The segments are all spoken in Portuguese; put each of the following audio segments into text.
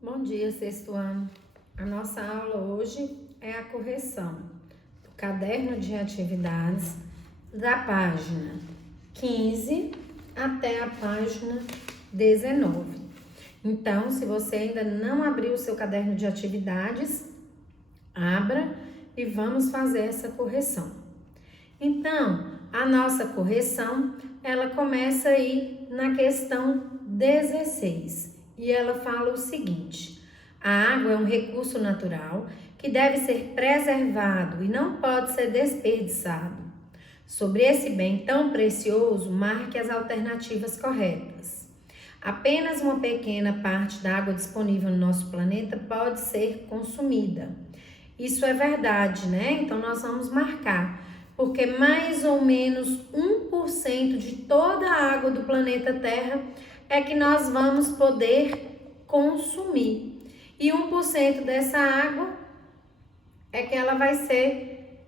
Bom dia, sexto ano. A nossa aula hoje é a correção do caderno de atividades da página 15 até a página 19. Então, se você ainda não abriu o seu caderno de atividades, abra e vamos fazer essa correção. Então, a nossa correção, ela começa aí na questão 16. E ela fala o seguinte: a água é um recurso natural que deve ser preservado e não pode ser desperdiçado. Sobre esse bem tão precioso, marque as alternativas corretas. Apenas uma pequena parte da água disponível no nosso planeta pode ser consumida. Isso é verdade, né? Então, nós vamos marcar, porque mais ou menos 1% de toda a água do planeta Terra é que nós vamos poder consumir. E 1% dessa água é que ela vai ser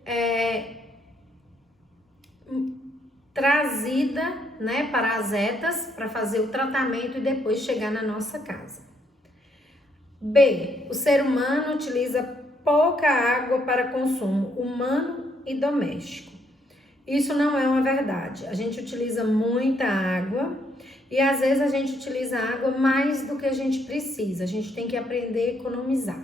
trazida, né, para as ETAs, para fazer o tratamento e depois chegar na nossa casa. B. O ser humano utiliza pouca água para consumo humano e doméstico. Isso não é uma verdade. A gente utiliza muita água e às vezes a gente utiliza água mais do que a gente precisa. A gente tem que aprender a economizar.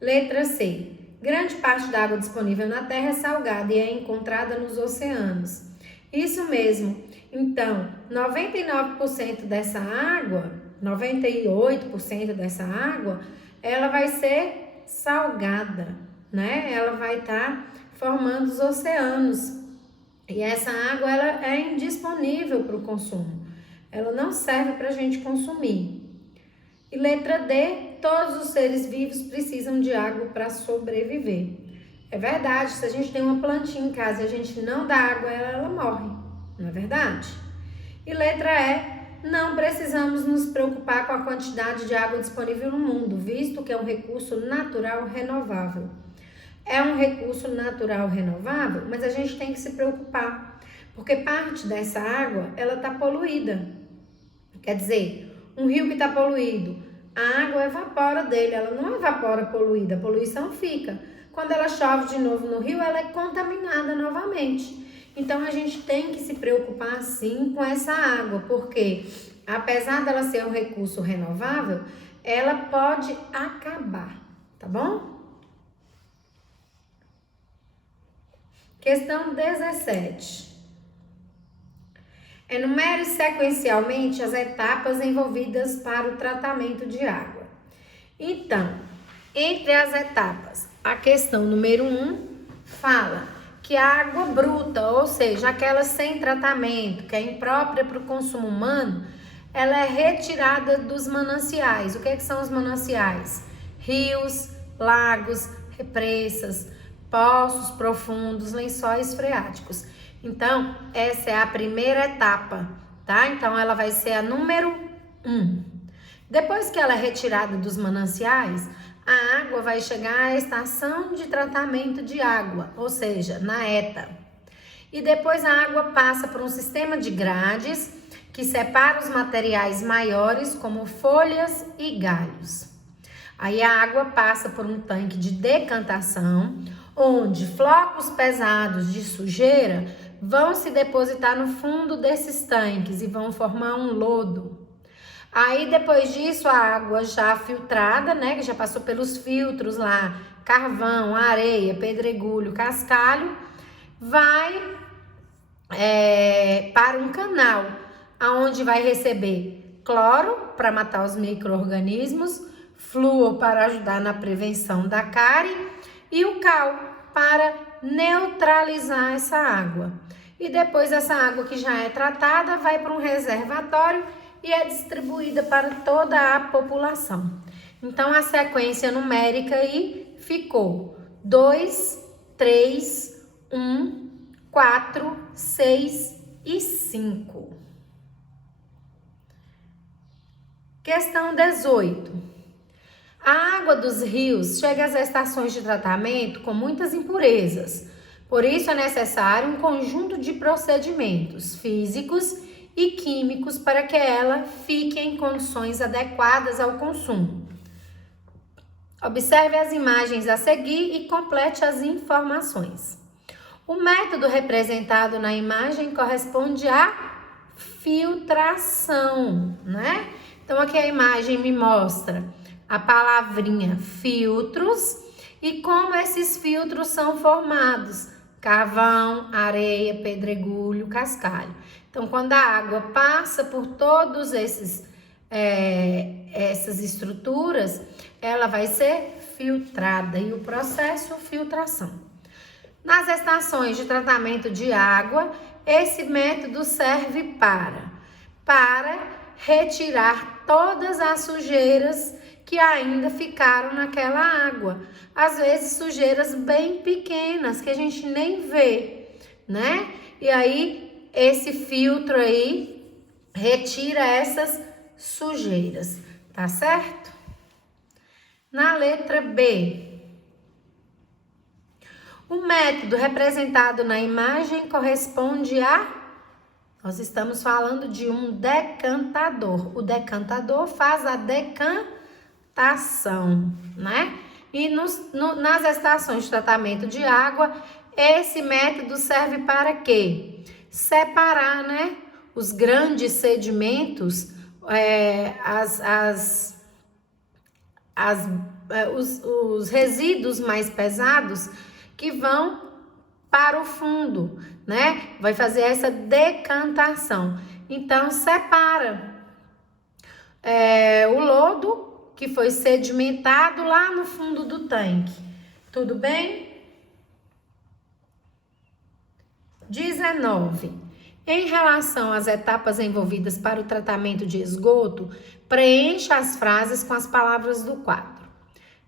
Letra C. Grande parte da água disponível na Terra é salgada e é encontrada nos oceanos. Isso mesmo. Então, 99% dessa água, 98% dessa água, ela vai ser salgada, né? Ela vai estar formando os oceanos. E essa água, ela é indisponível para o consumo. Ela não serve para a gente consumir. E letra D, todos os seres vivos precisam de água para sobreviver. É verdade, se a gente tem uma plantinha em casa e a gente não dá água, ela morre, não é verdade? E letra E, não precisamos nos preocupar com a quantidade de água disponível no mundo, visto que é um recurso natural renovável. É um recurso natural renovável, mas a gente tem que se preocupar, porque parte dessa água, ela está poluída. Quer dizer, um rio que está poluído, a água evapora dele, ela não evapora poluída, a poluição fica. Quando ela chove de novo no rio, ela é contaminada novamente. Então, a gente tem que se preocupar, sim, com essa água, porque apesar dela ser um recurso renovável, ela pode acabar, tá bom? Questão 17. Enumere sequencialmente as etapas envolvidas para o tratamento de água. Então, entre as etapas, a questão número 1 fala que a água bruta, ou seja, aquela sem tratamento, que é imprópria para o consumo humano, ela é retirada dos mananciais. O que são os mananciais? Rios, lagos, represas, poços profundos, lençóis freáticos. Então, essa é a primeira etapa, tá? Então, ela vai ser a número 1. Depois que ela é retirada dos mananciais, a água vai chegar à estação de tratamento de água, ou seja, na ETA. E depois a água passa por um sistema de grades que separa os materiais maiores, como folhas e galhos. Aí a água passa por um tanque de decantação, onde flocos pesados de sujeira vão se depositar no fundo desses tanques e vão formar um lodo. Aí depois disso a água já filtrada, né, que já passou pelos filtros lá, carvão, areia, pedregulho, cascalho, vai para um canal, aonde vai receber cloro para matar os micro-organismos, flúor para ajudar na prevenção da cárie e o cal para neutralizar essa água. E depois essa água que já é tratada vai para um reservatório e é distribuída para toda a população. Então a sequência numérica aí ficou 2, 3, 1, 4, 6 e 5. Questão 18. A água dos rios chega às estações de tratamento com muitas impurezas. Por isso é necessário um conjunto de procedimentos físicos e químicos para que ela fique em condições adequadas ao consumo. Observe as imagens a seguir e complete as informações. O método representado na imagem corresponde à filtração, né? Então, aqui a imagem me mostra a palavrinha filtros e como esses filtros são formados. Carvão, areia, pedregulho, cascalho. Então, quando a água passa por todos essas estruturas, ela vai ser filtrada e o processo filtração. Nas estações de tratamento de água, esse método serve para retirar todas as sujeiras que ainda ficaram naquela água. Às vezes sujeiras bem pequenas que a gente nem vê, né? E aí esse filtro aí retira essas sujeiras, tá certo? Na letra B, o método representado na imagem corresponde nós estamos falando de um decantador. O decantador faz a decantação, né? E nas estações de tratamento de água, esse método serve para quê? Separar, né, os grandes sedimentos, os resíduos mais pesados que vão para o fundo, né? Vai fazer essa decantação. Então, separa o lodo que foi sedimentado lá no fundo do tanque. Tudo bem? 19. Em relação às etapas envolvidas para o tratamento de esgoto, preencha as frases com as palavras do quadro.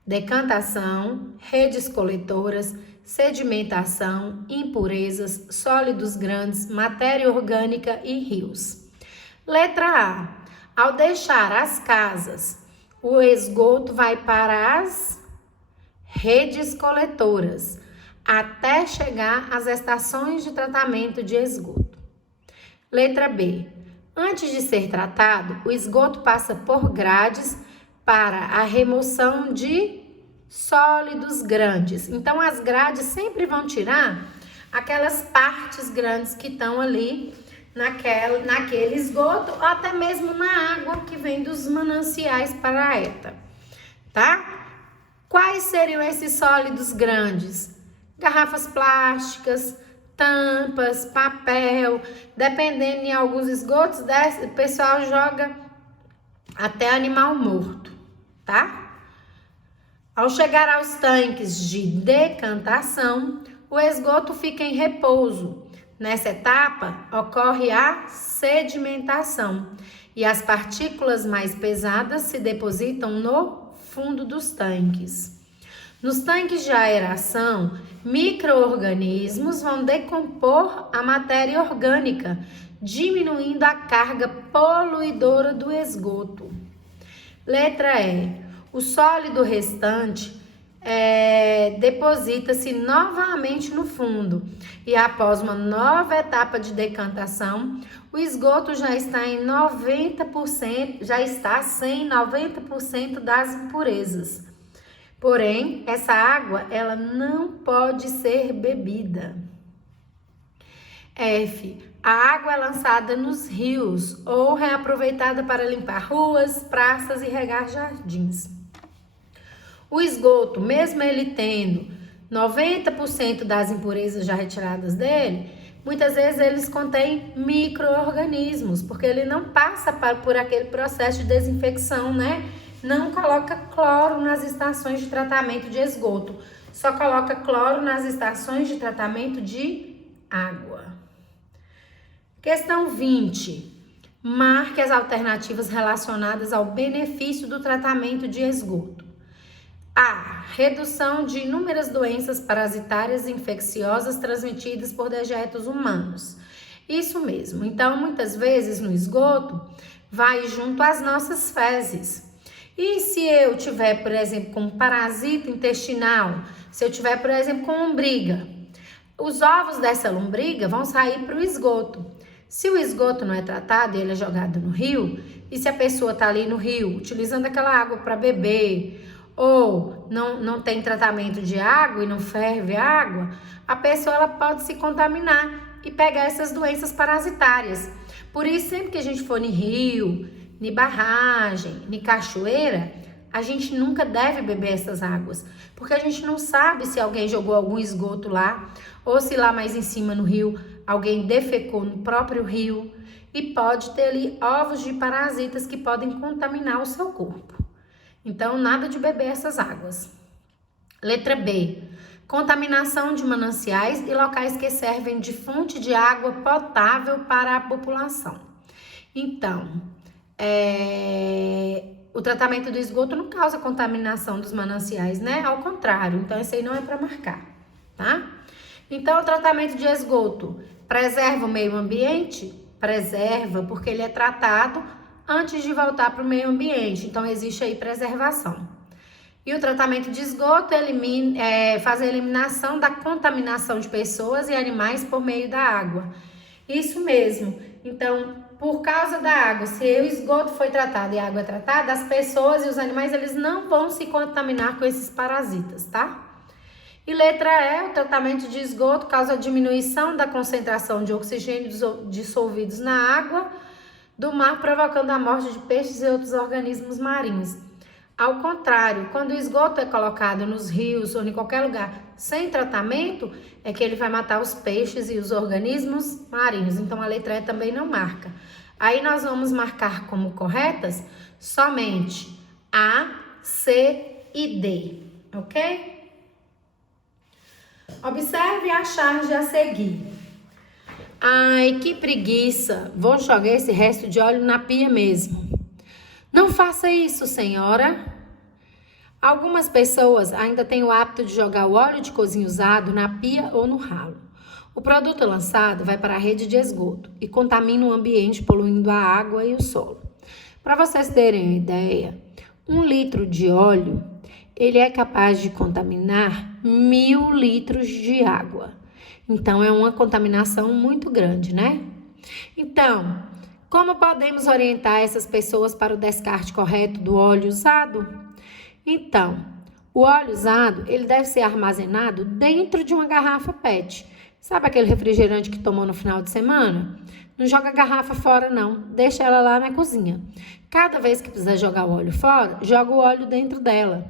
Decantação, redes coletoras, sedimentação, impurezas, sólidos grandes, matéria orgânica e rios. Letra A. Ao deixar as casas, o esgoto vai para as redes coletoras, até chegar às estações de tratamento de esgoto. Letra B. Antes de ser tratado, o esgoto passa por grades para a remoção de sólidos grandes. Então, as grades sempre vão tirar aquelas partes grandes que estão ali naquele esgoto, ou até mesmo na água que vem dos mananciais para a ETA, tá? Quais seriam esses sólidos grandes? Garrafas plásticas, tampas, papel, dependendo em alguns esgotos, o pessoal joga até animal morto, tá? Ao chegar aos tanques de decantação, o esgoto fica em repouso. Nessa etapa, ocorre a sedimentação e as partículas mais pesadas se depositam no fundo dos tanques. Nos tanques de aeração, micro-organismos vão decompor a matéria orgânica, diminuindo a carga poluidora do esgoto. Letra E. O sólido restante deposita-se novamente no fundo e após uma nova etapa de decantação, o esgoto já está sem 90% das impurezas. Porém, essa água ela não pode ser bebida. F. A água é lançada nos rios ou reaproveitada para limpar ruas, praças e regar jardins. O esgoto, mesmo ele tendo 90% das impurezas já retiradas dele, muitas vezes eles contêm micro-organismos, porque ele não passa por aquele processo de desinfecção, né? Não coloca cloro nas estações de tratamento de esgoto, só coloca cloro nas estações de tratamento de água. Questão 20. Marque as alternativas relacionadas ao benefício do tratamento de esgoto. A. Redução de inúmeras doenças parasitárias e infecciosas transmitidas por dejetos humanos. Isso mesmo. Então, muitas vezes no esgoto, vai junto às nossas fezes. E se eu tiver, por exemplo, com parasita intestinal, se eu tiver, por exemplo, com lombriga, os ovos dessa lombriga vão sair para o esgoto. Se o esgoto não é tratado e ele é jogado no rio, e se a pessoa está ali no rio, utilizando aquela água para beber, ou não tem tratamento de água e não ferve água, a pessoa ela pode se contaminar e pegar essas doenças parasitárias. Por isso, sempre que a gente for em rio, em barragem, em cachoeira, a gente nunca deve beber essas águas, porque a gente não sabe se alguém jogou algum esgoto lá, ou se lá mais em cima no rio alguém defecou no próprio rio, e pode ter ali ovos de parasitas que podem contaminar o seu corpo. Então, nada de beber essas águas. Letra B. Contaminação de mananciais e locais que servem de fonte de água potável para a população. Então, o tratamento do esgoto não causa contaminação dos mananciais, né? Ao contrário, então esse aí não é para marcar, tá? Então, o tratamento de esgoto preserva o meio ambiente? Preserva, porque ele é tratado antes de voltar para o meio ambiente, então existe aí preservação. E o tratamento de esgoto faz a eliminação da contaminação de pessoas e animais por meio da água. Isso mesmo. Então, por causa da água, se o esgoto foi tratado e a água é tratada, as pessoas e os animais eles não vão se contaminar com esses parasitas, tá? E letra E, o tratamento de esgoto causa a diminuição da concentração de oxigênio dissolvidos na água do mar, provocando a morte de peixes e outros organismos marinhos. Ao contrário, quando o esgoto é colocado nos rios ou em qualquer lugar sem tratamento, é que ele vai matar os peixes e os organismos marinhos. Então, a letra E também não marca. Aí, nós vamos marcar como corretas somente A, C e D, ok? Observe a charge a seguir. Ai, que preguiça! Vou jogar esse resto de óleo na pia mesmo. Não faça isso, senhora. Algumas pessoas ainda têm o hábito de jogar o óleo de cozinha usado na pia ou no ralo. O produto lançado vai para a rede de esgoto e contamina o ambiente, poluindo a água e o solo. Para vocês terem uma ideia, 1 litro de óleo, ele é capaz de contaminar 1000 litros de água. Então, é uma contaminação muito grande, né? Então, como podemos orientar essas pessoas para o descarte correto do óleo usado? Então, o óleo usado, ele deve ser armazenado dentro de uma garrafa PET. Sabe aquele refrigerante que tomou no final de semana? Não joga a garrafa fora, não. Deixa ela lá na cozinha. Cada vez que precisar jogar o óleo fora, joga o óleo dentro dela.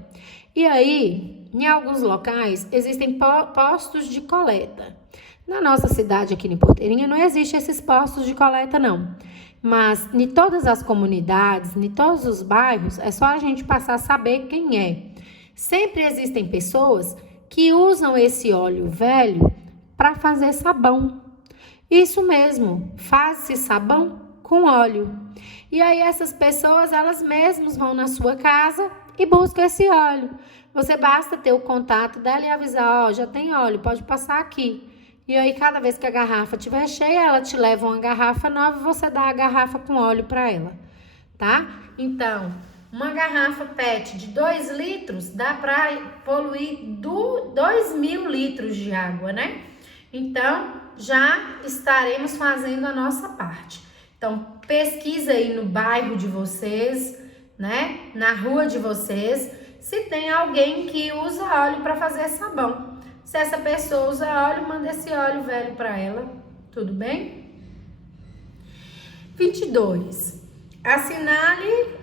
E aí, em alguns locais, existem postos de coleta. Na nossa cidade, aqui em Porteirinha, não existe esses postos de coleta, não. Mas em todas as comunidades, em todos os bairros, é só a gente passar a saber quem é. Sempre existem pessoas que usam esse óleo velho para fazer sabão. Isso mesmo, faz-se sabão com óleo. E aí essas pessoas, elas mesmas vão na sua casa e buscam esse óleo. Você basta ter o contato dela e avisar, ó, já tem óleo, pode passar aqui. E aí, cada vez que a garrafa estiver cheia, ela te leva uma garrafa nova e você dá a garrafa com óleo para ela, tá? Então, uma garrafa PET de 2 litros dá para poluir 2.000 litros de água, né? Então, já estaremos fazendo a nossa parte. Então, pesquisa aí no bairro de vocês, né? Na rua de vocês, se tem alguém que usa óleo para fazer sabão. Se essa pessoa usa óleo, manda esse óleo velho para ela, tudo bem? 22. Assinale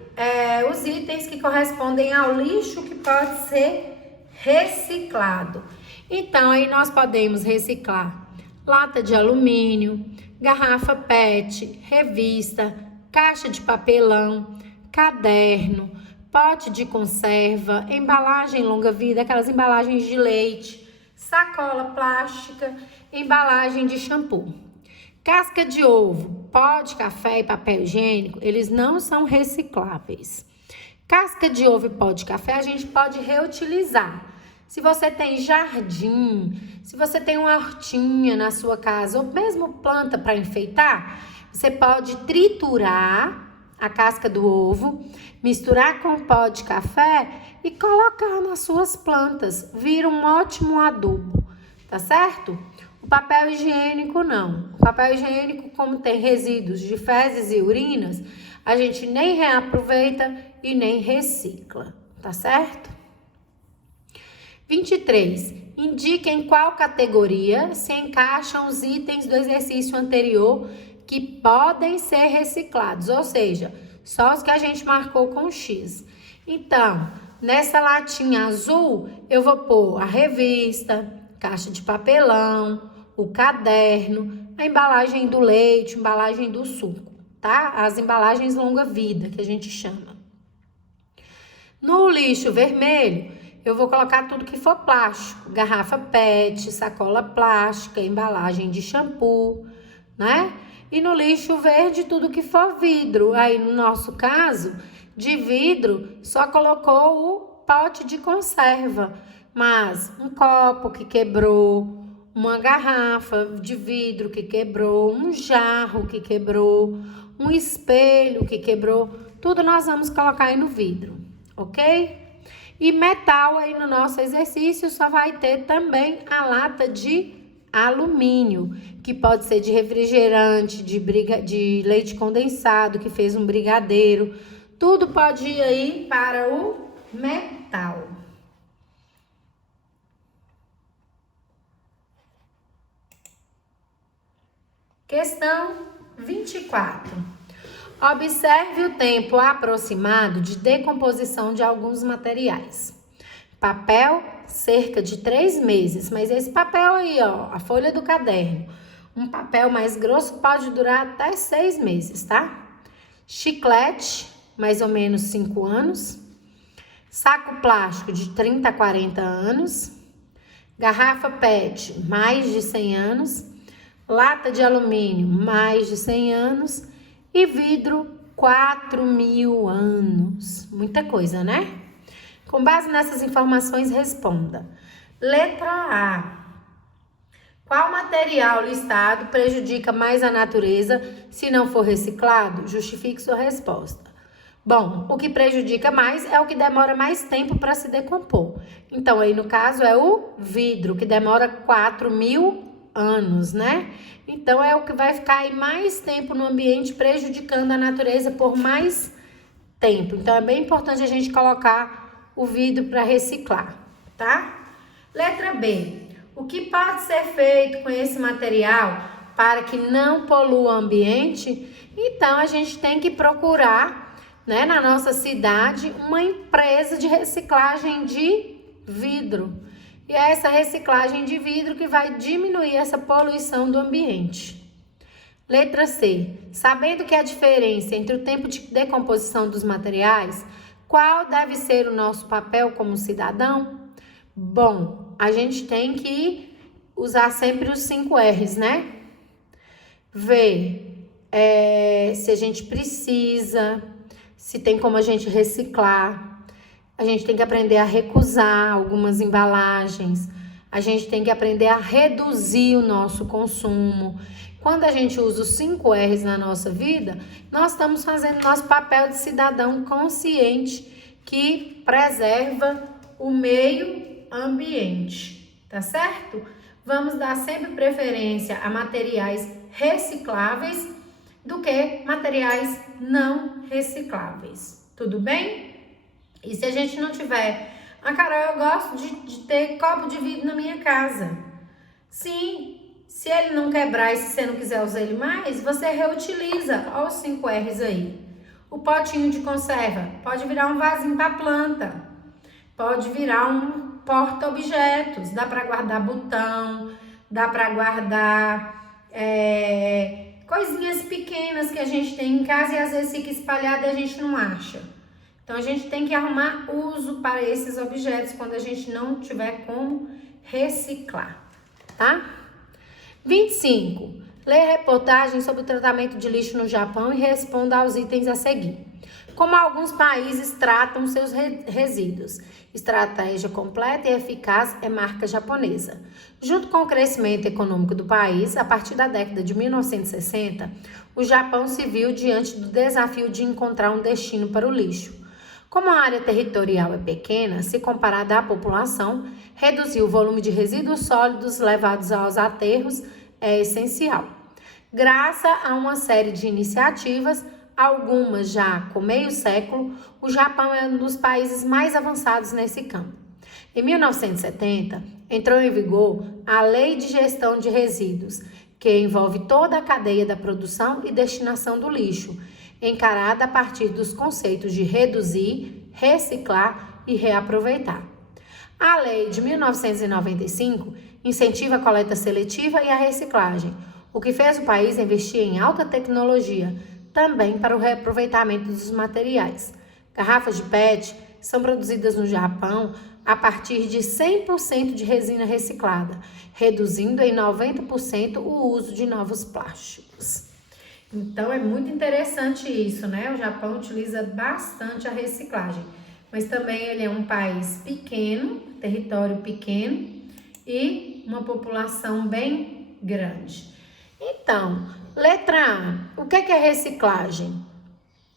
os itens que correspondem ao lixo que pode ser reciclado. Então, aí nós podemos reciclar lata de alumínio, garrafa PET, revista, caixa de papelão, caderno, pote de conserva, embalagem longa-vida, aquelas embalagens de leite, sacola plástica, embalagem de shampoo. Casca de ovo, pó de café e papel higiênico, eles não são recicláveis. Casca de ovo e pó de café a gente pode reutilizar. Se você tem jardim, se você tem uma hortinha na sua casa ou mesmo planta para enfeitar, você pode triturar a casca do ovo, misturar com pó de café e colocar nas suas plantas. Vira um ótimo adubo, tá certo? O papel higiênico não. O papel higiênico, como tem resíduos de fezes e urinas, a gente nem reaproveita e nem recicla, tá certo? 23. Indique em qual categoria se encaixam os itens do exercício anterior que podem ser reciclados, ou seja, só os que a gente marcou com X. Então, nessa latinha azul, eu vou pôr a revista, caixa de papelão, o caderno, a embalagem do leite, embalagem do suco, tá? As embalagens longa-vida, que a gente chama. No lixo vermelho, eu vou colocar tudo que for plástico, garrafa PET, sacola plástica, embalagem de shampoo, né? E no lixo verde, tudo que for vidro. Aí, no nosso caso, de vidro, só colocou o pote de conserva. Mas um copo que quebrou, uma garrafa de vidro que quebrou, um jarro que quebrou, um espelho que quebrou, tudo nós vamos colocar aí no vidro, ok? E metal aí no nosso exercício só vai ter também a lata de alumínio, que pode ser de refrigerante, de leite condensado, que fez um brigadeiro. Tudo pode ir aí para o metal. Questão 24. Observe o tempo aproximado de decomposição de alguns materiais. Papel, cerca de 3 meses, mas esse papel aí, ó, a folha do caderno, um papel mais grosso pode durar até 6 meses, tá? Chiclete, mais ou menos 5 anos. Saco plástico de 30 a 40 anos. Garrafa PET, mais de 100 anos. Lata de alumínio, mais de 100 anos. E vidro, 4.000 anos. Muita coisa, né? Com base nessas informações, responda. Letra A. Qual material listado prejudica mais a natureza se não for reciclado? Justifique sua resposta. Bom, o que prejudica mais é o que demora mais tempo para se decompor. Então, aí no caso é o vidro, que demora 4.000 anos, né? Então, é o que vai ficar aí mais tempo no ambiente, prejudicando a natureza por mais tempo. Então, é bem importante a gente colocar o vidro para reciclar, tá? Letra B. O que pode ser feito com esse material para que não polua o ambiente? Então, a gente tem que procurar, né, na nossa cidade, uma empresa de reciclagem de vidro. E é essa reciclagem de vidro que vai diminuir essa poluição do ambiente. Letra C. Sabendo que a diferença entre o tempo de decomposição dos materiais, qual deve ser o nosso papel como cidadão? Bom, a gente tem que usar sempre os 5 R's, né? Ver se a gente precisa, se tem como a gente reciclar. A gente tem que aprender a recusar algumas embalagens. A gente tem que aprender a reduzir o nosso consumo. Quando a gente usa os 5 R's na nossa vida, nós estamos fazendo nosso papel de cidadão consciente que preserva o meio ambiente, tá certo? Vamos dar sempre preferência a materiais recicláveis do que materiais não recicláveis, tudo bem? E se a gente não tiver... Carol, eu gosto de ter copo de vidro na minha casa. Sim, se ele não quebrar e se você não quiser usar ele mais, você reutiliza. Olha os 5 R's aí. O potinho de conserva pode virar um vasinho para planta. Pode virar um porta-objetos. Dá para guardar botão, dá para guardar coisinhas pequenas que a gente tem em casa e às vezes fica espalhada e a gente não acha. Então, a gente tem que arrumar uso para esses objetos quando a gente não tiver como reciclar, tá? 25. Leia reportagem sobre o tratamento de lixo no Japão e responda aos itens a seguir. Como alguns países tratam seus resíduos? Estratégia completa e eficaz é marca japonesa. Junto com o crescimento econômico do país, a partir da década de 1960, o Japão se viu diante do desafio de encontrar um destino para o lixo. Como a área territorial é pequena, se comparada à população, reduzir o volume de resíduos sólidos levados aos aterros é essencial. Graças a uma série de iniciativas, algumas já com meio século, o Japão é um dos países mais avançados nesse campo. Em 1970, entrou em vigor a Lei de Gestão de Resíduos, que envolve toda a cadeia da produção e destinação do lixo, encarada a partir dos conceitos de reduzir, reciclar e reaproveitar. A Lei de 1995 incentiva a coleta seletiva e a reciclagem, o que fez o país investir em alta tecnologia, também para o reaproveitamento dos materiais. Garrafas de PET são produzidas no Japão a partir de 100% de resina reciclada, reduzindo em 90% o uso de novos plásticos. Então, é muito interessante isso, né? O Japão utiliza bastante a reciclagem, mas também ele é um país pequeno, território pequeno e uma população bem grande. Então, letra A, o que é reciclagem?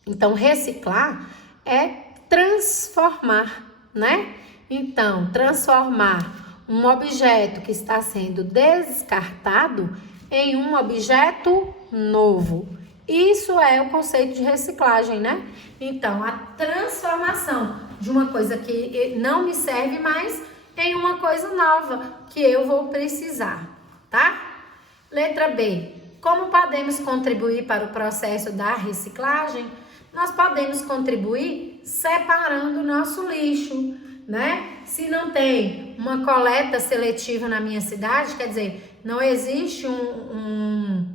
Então, reciclar é transformar, né? Então, transformar um objeto que está sendo descartado em um objeto novo. Isso é o conceito de reciclagem, né? Então, a transformação de uma coisa que não me serve mais em uma coisa nova que eu vou precisar, tá? Letra B. Como podemos contribuir para o processo da reciclagem? Nós podemos contribuir separando o nosso lixo, né? Se não tem uma coleta seletiva na minha cidade, quer dizer, não existe um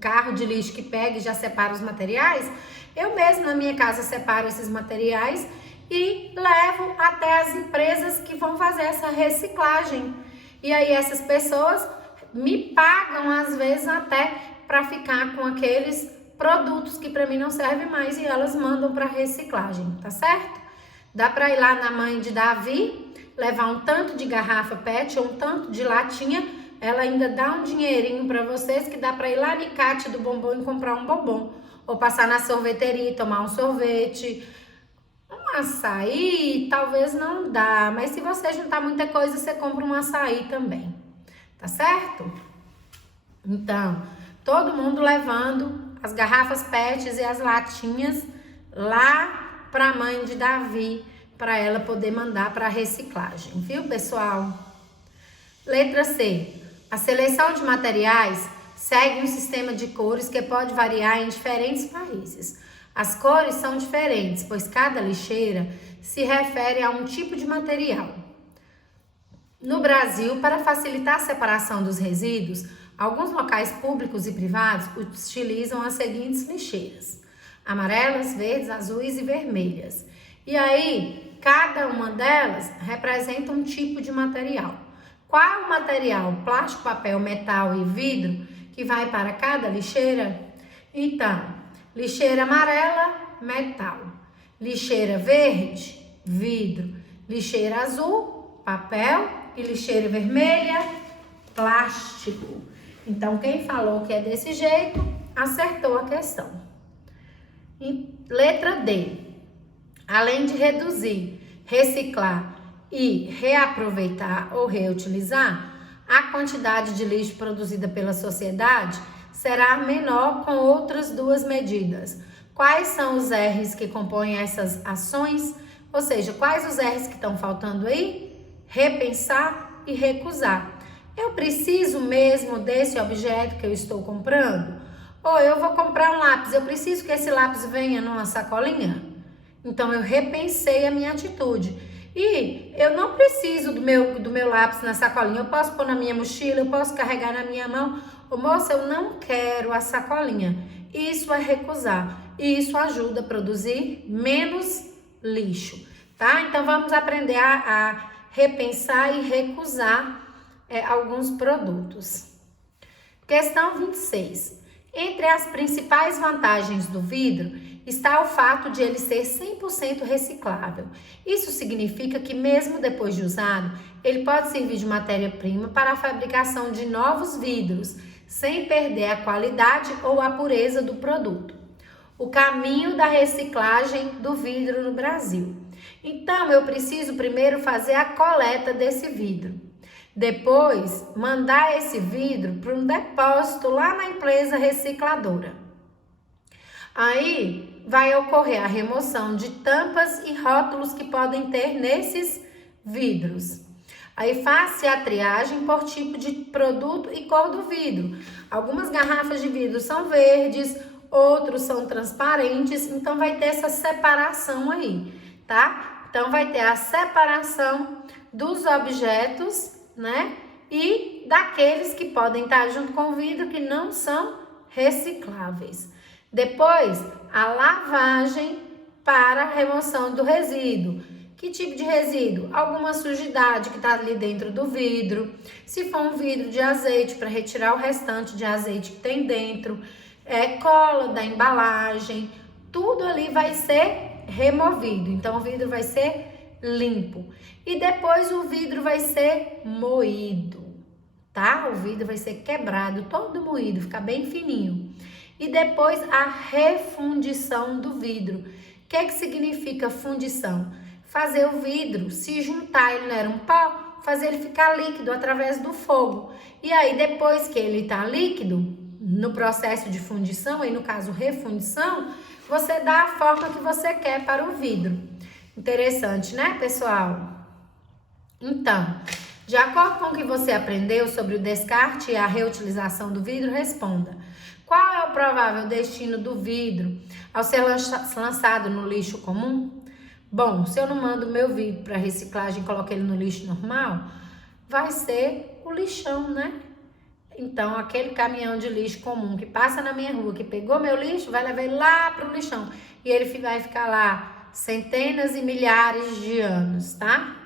carro de lixo que pega e já separa os materiais, eu mesmo na minha casa separo esses materiais e levo até as empresas que vão fazer essa reciclagem. E aí essas pessoas me pagam às vezes até para ficar com aqueles produtos que para mim não servem mais e elas mandam para reciclagem, tá certo? Dá para ir lá na mãe de Davi, levar um tanto de garrafa PET ou um tanto de latinha, ela ainda dá um dinheirinho para vocês que dá para ir lá no Icate do bombom e comprar um bombom, ou passar na sorveteria e tomar um sorvete. Um açaí talvez não dá, mas se você juntar muita coisa, você compra um açaí também, tá certo? Então, todo mundo levando as garrafas PETs e as latinhas lá para a mãe de Davi, para ela poder mandar para a reciclagem, viu, pessoal? Letra C. A seleção de materiais segue um sistema de cores que pode variar em diferentes países. As cores são diferentes, pois cada lixeira se refere a um tipo de material. No Brasil, para facilitar a separação dos resíduos, alguns locais públicos e privados utilizam as seguintes lixeiras: amarelas, verdes, azuis e vermelhas. E aí, cada uma delas representa um tipo de material. Qual o material? Plástico, papel, metal e vidro que vai para cada lixeira? Então, lixeira amarela, metal. Lixeira verde, vidro. Lixeira azul, papel. E lixeira vermelha, plástico. Então, quem falou que é desse jeito, acertou a questão. Letra D. Além de reduzir, reciclar e reaproveitar ou reutilizar, a quantidade de lixo produzida pela sociedade será menor com outras duas medidas. Quais são os R's que compõem essas ações? Ou seja, quais os R's que estão faltando aí? Repensar e recusar. Eu preciso mesmo desse objeto que eu estou comprando? Ou eu vou comprar um lápis, eu preciso que esse lápis venha numa sacolinha? Então, eu repensei a minha atitude. E eu não preciso do meu lápis na sacolinha. Eu posso pôr na minha mochila, eu posso carregar na minha mão. Ô, moça, eu não quero a sacolinha. Isso é recusar. E isso ajuda a produzir menos lixo, tá? Então, vamos aprender a repensar e recusar alguns produtos. Questão 26. Entre as principais vantagens do vidro está o fato de ele ser 100% reciclável. Isso significa que mesmo depois de usado, ele pode servir de matéria-prima para a fabricação de novos vidros, sem perder a qualidade ou a pureza do produto. O caminho da reciclagem do vidro no Brasil. Então, eu preciso primeiro fazer a coleta desse vidro. Depois, mandar esse vidro para um depósito lá na empresa recicladora. Aí, vai ocorrer a remoção de tampas e rótulos que podem ter nesses vidros. Aí faz-se a triagem por tipo de produto e cor do vidro. Algumas garrafas de vidro são verdes, outros são transparentes, então vai ter essa separação aí, tá? Então vai ter a separação dos objetos, né? E daqueles que podem estar junto com o vidro que não são recicláveis. Depois, a lavagem para a remoção do resíduo. Que tipo de resíduo? Alguma sujidade que está ali dentro do vidro. Se for um vidro de azeite, para retirar o restante de azeite que tem dentro. Cola da embalagem. Tudo ali vai ser removido. Então, o vidro vai ser limpo. E depois o vidro vai ser moído, tá? O vidro vai ser quebrado, todo moído, ficar bem fininho. E depois a refundição do vidro. O que significa fundição? Fazer o vidro se juntar, ele não era um pó, fazer ele ficar líquido através do fogo. E aí, depois que ele tá líquido, no processo de fundição, aí no caso refundição, você dá a forma que você quer para o vidro. Interessante, né, pessoal? Então, de acordo com o que você aprendeu sobre o descarte e a reutilização do vidro, responda. Qual é o provável destino do vidro ao ser lançado no lixo comum? Bom, se eu não mando meu vidro para reciclagem e coloco ele no lixo normal, vai ser o lixão, né? Então, aquele caminhão de lixo comum que passa na minha rua, que pegou meu lixo, vai levar ele lá para o lixão. E ele vai ficar lá centenas e milhares de anos, tá?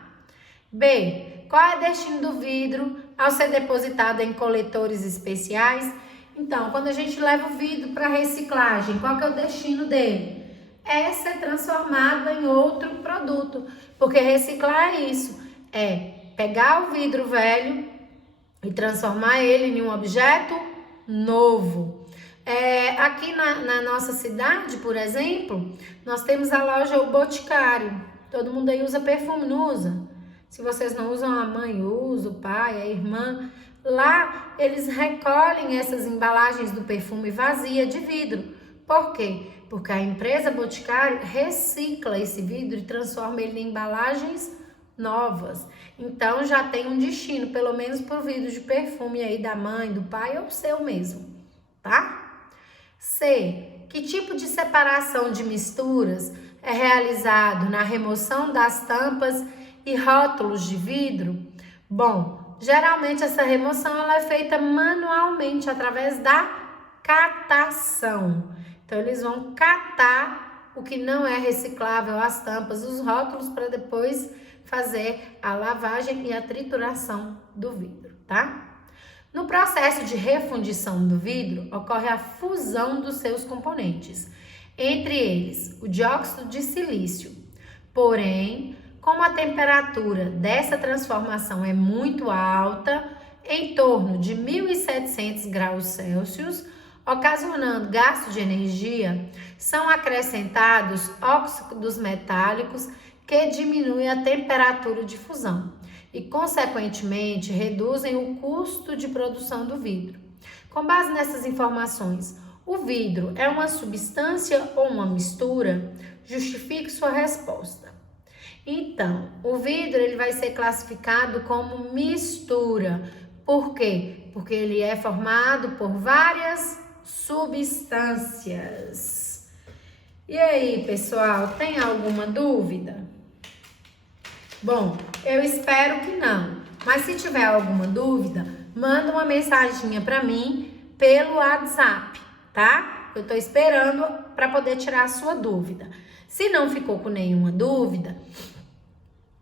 B. Qual é o destino do vidro ao ser depositado em coletores especiais? Então, quando a gente leva o vidro para reciclagem, qual que é o destino dele? É ser transformado em outro produto, porque reciclar é isso, é pegar o vidro velho e transformar ele em um objeto novo. Aqui na nossa cidade, por exemplo, nós temos a loja O Boticário. Todo mundo aí usa perfume, não usa? Se vocês não usam, a mãe usa, o pai, a irmã. Lá eles recolhem essas embalagens do perfume vazia de vidro. Por quê? Porque a empresa Boticário recicla esse vidro e transforma ele em embalagens novas. Então já tem um destino, pelo menos para o vidro de perfume aí da mãe, do pai ou seu mesmo, tá? C. Que tipo de separação de misturas é realizado na remoção das tampas e rótulos de vidro? Bom, geralmente essa remoção ela é feita manualmente através da catação. Então, eles vão catar o que não é reciclável, as tampas, os rótulos, para depois fazer a lavagem e a trituração do vidro, tá? No processo de refundição do vidro, ocorre a fusão dos seus componentes, entre eles o dióxido de silício. Porém, como a temperatura dessa transformação é muito alta, em torno de 1.700 graus Celsius, ocasionando gasto de energia, são acrescentados óxidos metálicos que diminuem a temperatura de fusão e, consequentemente, reduzem o custo de produção do vidro. Com base nessas informações, o vidro é uma substância ou uma mistura? Justifique sua resposta. Então, o vidro ele vai ser classificado como mistura. Por quê? Porque ele é formado por várias substâncias. E aí, pessoal, tem alguma dúvida? Bom, eu espero que não. Mas se tiver alguma dúvida, manda uma mensaginha para mim pelo WhatsApp, tá? Eu tô esperando para poder tirar a sua dúvida. Se não ficou com nenhuma dúvida,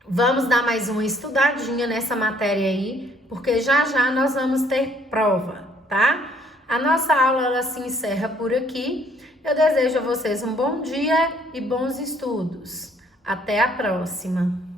vamos dar mais uma estudadinha nessa matéria aí, porque já já nós vamos ter prova, tá? A nossa aula ela se encerra por aqui. Eu desejo a vocês um bom dia e bons estudos. Até a próxima!